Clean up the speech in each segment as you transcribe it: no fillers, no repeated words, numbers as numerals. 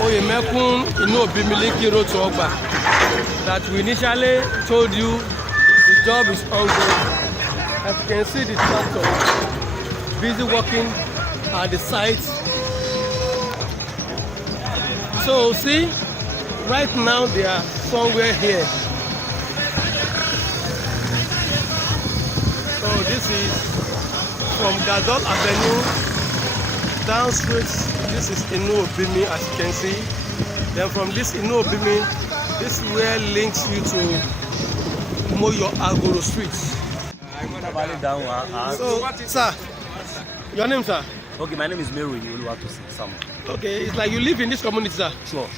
Oyemekun Inuobimi road to Ogba that we initially told you the job is ongoing. As you can see, the tractor busy working at the site. So see, right now they are somewhere here. So this is from Gadol Avenue down straight. This is Inuobimi, as you can see. Then from this Inuobimi, this is where links you to Moyo Agoro Street. So, sir, your name, sir? Okay, my name is Mary. Okay, it's like you live in this community, sir? Sure.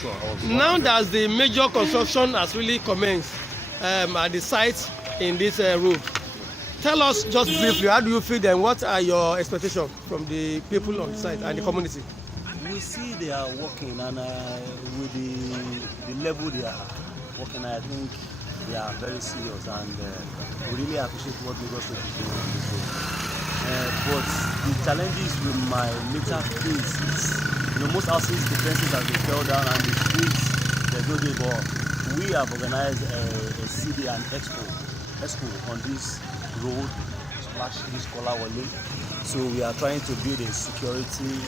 Now that the major construction has really commenced at the site in this road, tell us just briefly, how do you feel and what are your expectations from the people on the site and the community? We see they are working, and with the level they are working, I think they are very serious, and we really appreciate what Lagos State is doing on this road. But the challenges with my later phase is, most houses, the fences have been fell down, and the streets, there's no day ball. We have organized a CD and expo on this road, this Kola Wale. So we are trying to build a security.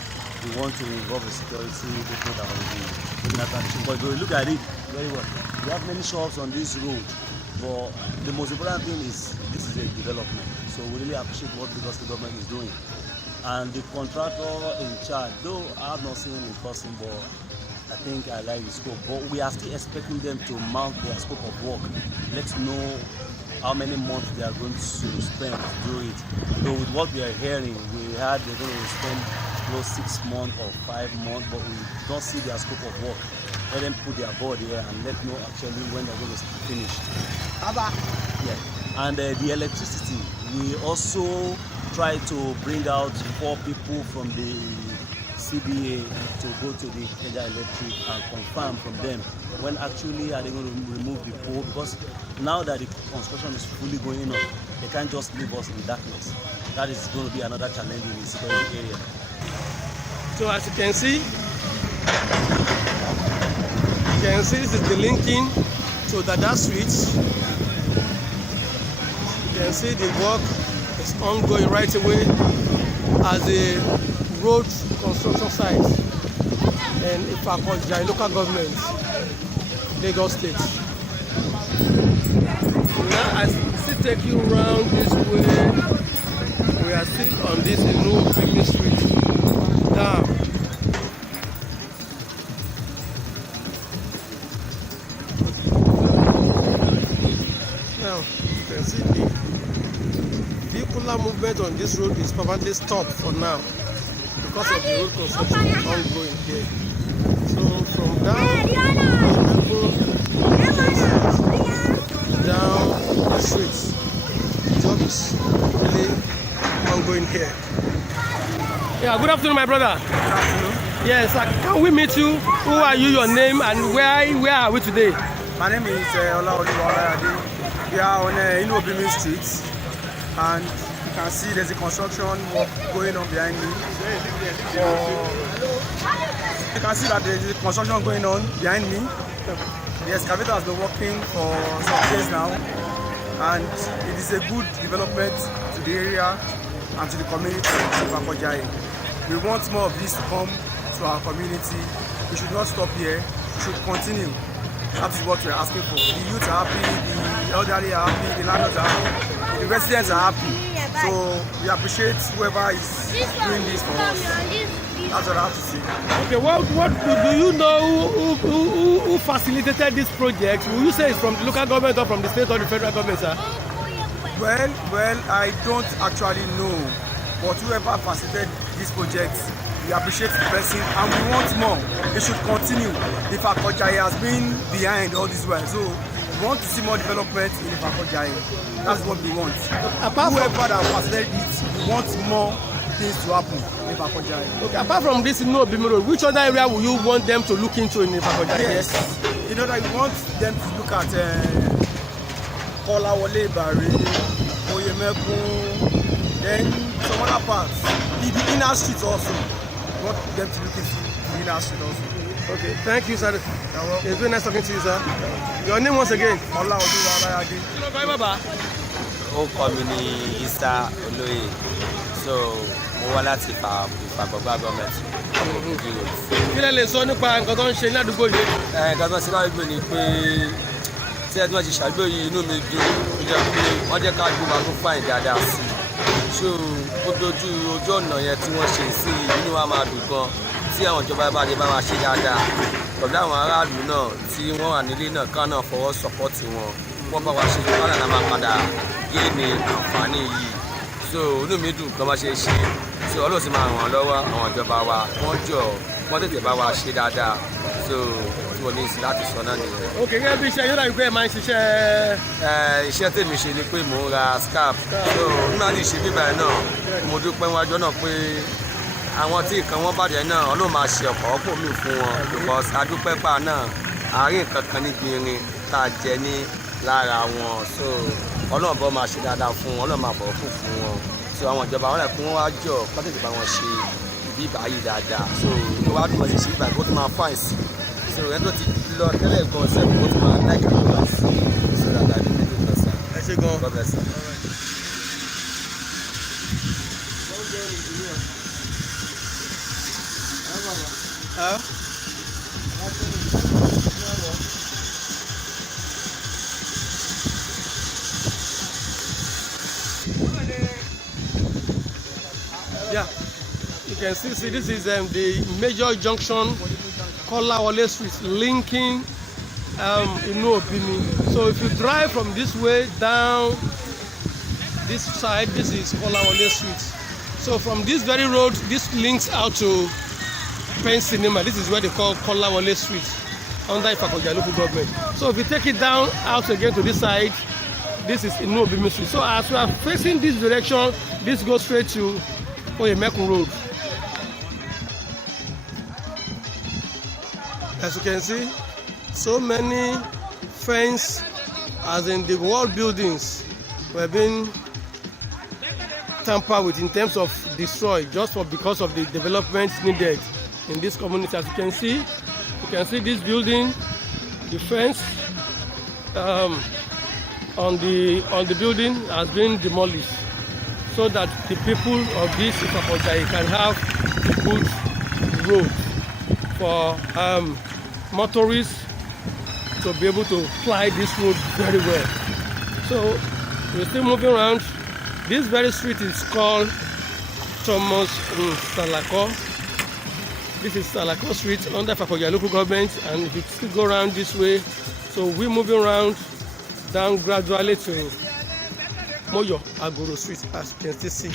We want to involve the security people that will be looking at that. But if you look at it very well, we have many shops on this road, but the most important thing is this is a development. So we really appreciate what the government is doing. And the contractor in charge, though I have not seen him in person, but I think I like the scope. But we are still expecting them to mount their scope of work. Let's know how many months they are going to spend to do it. So with what we are hearing, we heard they're going to spend close 6 months or 5 months, but we don't see their scope of work. Let them put their board here and let know actually when they're going to finish. Yeah. And the electricity, we also try to bring out 4 people from the CBA to go to the Kenya Electric and confirm from them when actually are they going to remove the pole, because now that the construction is fully going on, they can't just leave us in darkness. That is going to be another challenge in the security area. So as you can see, this is the linking to Dada Street. You can see the work is ongoing right away as the road construction site in Ifakoja local government, Lagos State. Now I still take you around this way. We are still on this Inuobimi Street. Down. Now you can see the vehicular movement on this road is permanently stopped for now because of the road construction ongoing here. So from down the streets, the job is really ongoing here. Yeah, good afternoon, my brother. Good afternoon. Yes, can we meet you? Who are you, your name, and where are we today? My name is Olaoluwa. We are on Inuobimi Street, and you can see there's a construction work going on behind me. You can see that there's a construction going on behind me. The excavator has been working for some days now, and it is a good development to the area and to the community of Ifakoja. We want more of this to come to our community. We should not stop here. We should continue. That is what we are asking for. The youth are happy, the elderly are happy, the landlords are happy, the residents are happy. So we appreciate whoever is doing this for us. That's what I have to say. Okay, what do you know who facilitated this project? Will you say it's from the local government or from the state or the federal government, sir? Well, I don't actually know. But whoever facilitated this project, we appreciate the person and we want more. It should continue. The Ifakoja has been behind all this while. So we want to see more development in the Ifakoja. That's what we want. Whoever that facilitated it, we want more things to happen in Ifakoja. Okay, apart from this Inuobimi road, which other area will you want them to look into in Ifakoja? Yes, you know that we want them to look at Kola Wale, Oyemekun, Then some other parts, the inner streets also. We want them to look into the inner street also. Okay, thank you, sir. It's very nice talking to you, sir. Your name once again? Ola Oduwalayade. Ó kọ́ mi ní Isa Olóyè, so mo wá láti Ìfàgbọ́gbà gọ́ọ̀mẹ̀ntì ọmọ òbí road. Kí lẹ lè sọ nípa nǹkan tó ń ṣe ní àdúgbò yìí? Nǹkan tó ń ṣe ládùúgbò ni pé tí ẹ tí wọ́n ti ṣàdúgbò yìí inú mi dùn, ó jẹ́ pé wọ́n jẹ́ ká gbó wa tó fàìn dáadáa sí i. So gbogbo ojú ọ̀nà yẹn tí wọ́n ṣe sí inú wa máa dùn gan tí àwọn ìjọba bá lè bá wa ṣe dáadáa pẹ̀lú àwọn aráàlú náà tí wọ́n wà nílé náà ká náà fọwọ́ sọ́pọ́tì wọn wọ́n bá wa ṣe kánà náà máa padà gé ní àǹfààní yìí. So inú mi dùn gan bá ṣe ṣe so Ọlọ́run sì máa ràn wọ́n lọ́wọ́ àwọn ìjọba wa wọ́n tètè bá wa ṣe dáadáa so tí wọ́n ní sí láti sọ náà nìyẹn. Ok, gẹ́gẹ́ bí iṣẹ́ yóò dàbí pé ẹ máa ń ṣiṣẹ́. Iṣẹ́ tèmi ṣe ni pé mò ń ra scarf so nígbà tí ìṣe bíbá yẹn náà mo dúpẹ́ wájú náà pé àwọn tí nǹkan wọn bàjẹ́ náà Ọlọ́run máa ṣe ọ̀pọ̀ ọ̀pọ̀ mi fún wọn because adúpẹ́ pa náà àárín nǹkan kan níbi irin tá a jẹ ní lára wọn so Ọlọ́run bọ́ máa ṣe dáadáa fún wọn Ọlọ́run máa bọ̀ kú fún wọn so àwọn ìjọba wọn rẹ̀ kí wọ́n wá jọ pátẹ́tì bá wọn ṣe ibi ìbáyìí dáadáa so tó wá dùn ọ̀sẹ̀ ṣe ìbáyìí kó tó máa fáìn sí so ẹ̀ tó ti lọ tẹ́lẹ̀ gan sẹ́kù kó tó máa láìka tó wá sí so dáadáa ní ìlú kan sá. Ẹ ṣe gan. God bless you. Yeah, you can see this is the major junction, Kolawole Street, linking Inuobimi. So if you drive from this way down this side, this is Kolawole Street. So from this very road, this links out to Pen Cinema. This is where they call Kolawole Street under Ifakoja local government. So if you take it down out again to this side, this is Inuobimi Street. So as we are facing this direction, this goes straight to Oyemekun Road. As you can see, so many fence, as in the wall buildings, were being tampered with in terms of destroyed just because of the developments needed in this community. As you can see this building, the fence on the building has been demolished, so that the people of this Ifakoja can have a good road for motorists to be able to fly this road very well. So we're still moving around. This very street is called Thomas Salako. This is Salako Street under Ifakoja local government, and if you still go around this way, so we're moving around down gradually to Moyo Agoro Street, as you can still see.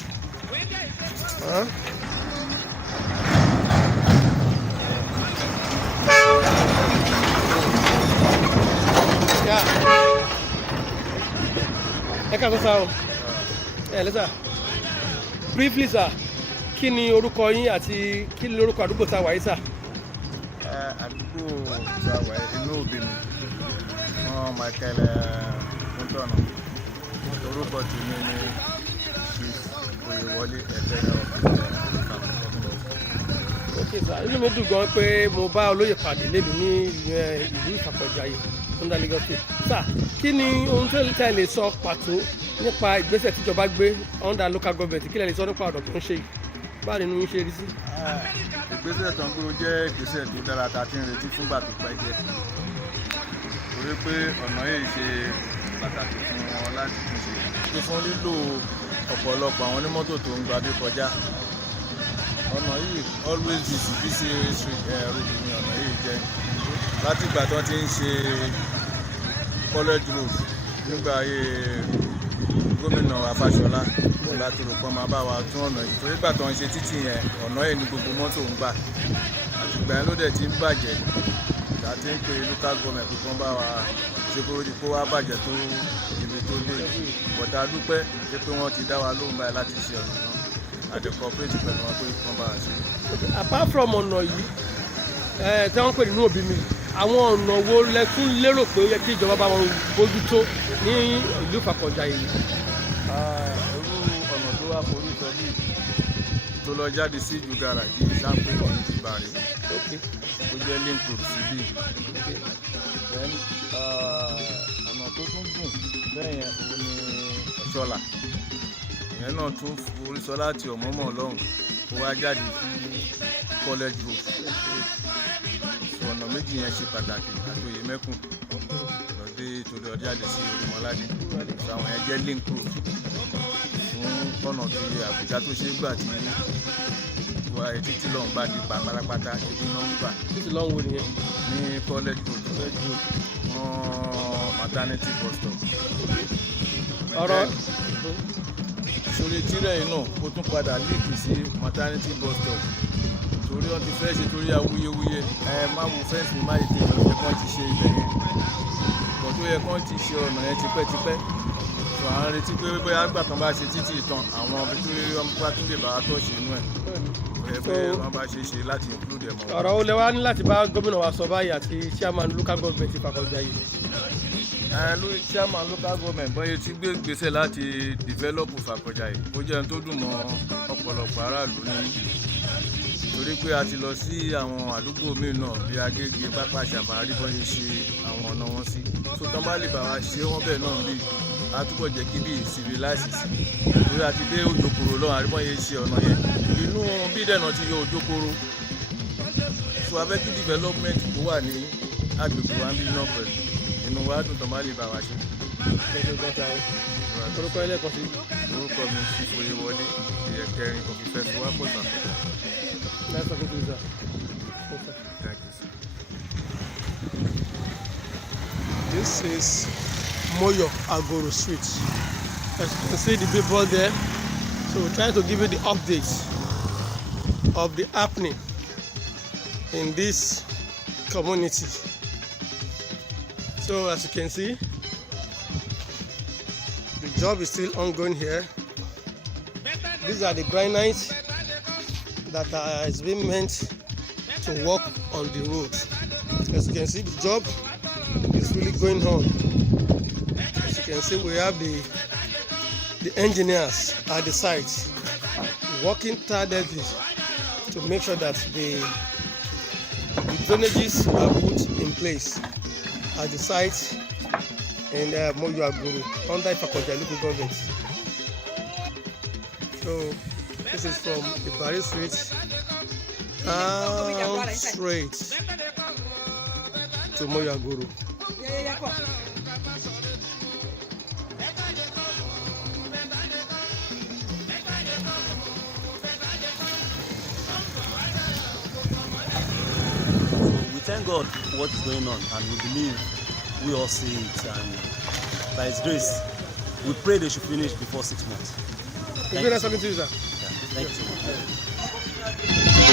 Briefly, sir, kí ni orúkọ yín àti kí ni orúkọ àdúgbò tá a wà yìí, sir? Àdúgbò tá a wà Inuobimi, Michael Kuntona. Orúkọ tèmi ni Chief Oyewole Ẹ̀fẹ́rẹ́ Okay, sir, inú mi dùn gan pé mo bá olóyè pàdé lẹ́nu ní ìlú Ìfàkọ̀jà yìí under Lagos State. Sir, kí ni ohun tí ẹ lè sọ pàtó nípa ìgbésẹ̀ tíjọba gbé under local government? Kí lẹ lè sọ nípa ọ̀dọ̀ tó ń ṣe yìí? Báwo nínú yín ṣe rí sí? Ìgbésẹ̀ tó ń gbé jẹ́ ìgbésẹ̀ tó dára tá a ti ń retí fúngbà tó pẹ́ jẹ́. Torí pé ọ̀nà yìí ṣe pàtàkì fún wọn láti tún ṣe. Tó fún lílò ọ̀pọ̀lọpọ̀ àwọn onímọ́tò tó ń gbadé kọjá. Ọ̀nà yìí always busy street road ni ọ̀nà yìí jẹ́. Láti ìgbà tó ti ń ṣe college road nígbà ayé gómìnà Afáṣọlá láti rò pọ́n máa bá wa tún ọ̀nà yìí. Torí ìgbà tó ń ṣe títì yẹn ọ̀nà yìí ni gbogbo mọ́tò ń gbà. Àtìgbà yẹn ló dẹ̀ ti ń bàjẹ́. Láti ń pe local government kan bá wa ṣe kó wá bàjẹ́ tó ibi tó dé. Bọ̀dá dúpẹ́ pé wọ́n ti dá wa lóhùn báyìí láti ṣe ọ̀nà náà. Àti cooperate pẹ̀lú wọn pé wọ́n bá wa ṣe. Apart from ọ̀nà yìí tí wọ́n ń pè ní Inuobimi, àwọn ọ̀nà wo lẹ tún lérò pé ó yẹ kí ìjọba bá wọn bójútó ní ìlú Ìfàkọ̀jà yìí? Irú ọ̀nà tó wá forí sọ bí tó lọ jáde sí ìlú garaji sáńpé ọ̀hún ti bàrẹ̀ ó jẹ́ link road síbí then ọ̀nà tó tún gùn bẹ́ẹ̀ yẹn òun ni ọ̀ṣọ́là ìyẹn náà tún forí sọ láti ọ̀mọ́mọ́ lọ́hùn ó wá jáde sí college road ọ̀nà méjì yẹn ṣe pàtàkì àti Oyemekun lọ́dẹ tó lọ jáde sí Orímọládé àwọn yẹn jẹ́ link road fún ọ̀nà tí Àbújá tó ṣe gbà tí títí lọ́hùn bá di pa pátápátá ibi náà ń gbà. títí lọ́hùn wo nìyẹn. ní college road maternity bus stop. ọ̀rọ̀ ìṣòro tirẹ̀ yìí náà ó tún padà líìkì sí maternity bus stop torí wọn ti fẹ́ ṣe torí awuyewuye má wo fẹ́ǹsì má yìí tẹ̀ ọ́ yẹ kán ti ṣe ibẹ̀ yẹn bọ̀ tó yẹ kán ti ṣe ọ̀nà yẹn tipẹ́tipẹ́ tó à ń retí pé bóyá àgbà kan bá ṣe títì ìtàn àwọn ibi tó rí ọmọ bá tún lè bá tọ̀ ṣe inú ẹ̀ pé wọ́n bá ṣe ṣe láti include ẹ̀ mọ́. ọ̀rọ̀ olè wa ní láti bá gómìnà wa sọ báyìí àti chairman local government Ìfàkọ̀jà yìí. chairman local government bọ́yé ti gbé gbèsè láti develop Ìfàkọ̀jà yìí ó jẹ́ ohun tó dùn mọ́ ọ̀pọ̀lọpọ̀ aráàlú ní torí pé a ti lọ sí àwọn àdúgbò míì náà bí Agége Pápá Ṣàbárí bọ́n ṣe ṣe àwọn ọ̀nà wọn sí tó tán bá lè bá wa ṣe wọ́n bẹ́ẹ̀ náà bí a túbọ̀ jẹ́ kí bí civilize sí torí a ti dé Òjòkòrò lọ́wọ́ àríbọ̀n yẹn ṣe ọ̀nà yẹn inú bí dẹ̀nà ti yọ Òjòkòrò so a fẹ́ kí development tó wà ní agbègbè wa ń bí náà pẹ̀lú inú wa dùn tán bá lè bá wa ṣe. orúkọ ẹlẹ́kọ̀ọ́ sí. orúkọ mi sí Oyewọlé ìyẹ̀kẹrin kò fi fẹ́ sí wá pọ̀ sàn. Nice talking to you, sir. Thank you, sir. This is Moyo Agoro Street. As you can see the people there. So we're trying to give you the updates of the happening in this community. So as you can see, the job is still ongoing here. These are the granites that has been meant to work on the road. As you can see, the job is really going on. As you can see, we have the engineers at the site working tirelessly to make sure that the drainages are put in place at the site in Moyo Agoro under Ìfàkọ̀jà local government. So this is from Ibari Street down straight to Moyo Agoro. We thank God for what is going on, and we believe we all see it, and by His grace, we pray they should finish before 6 months. Thank you. Thank you so much.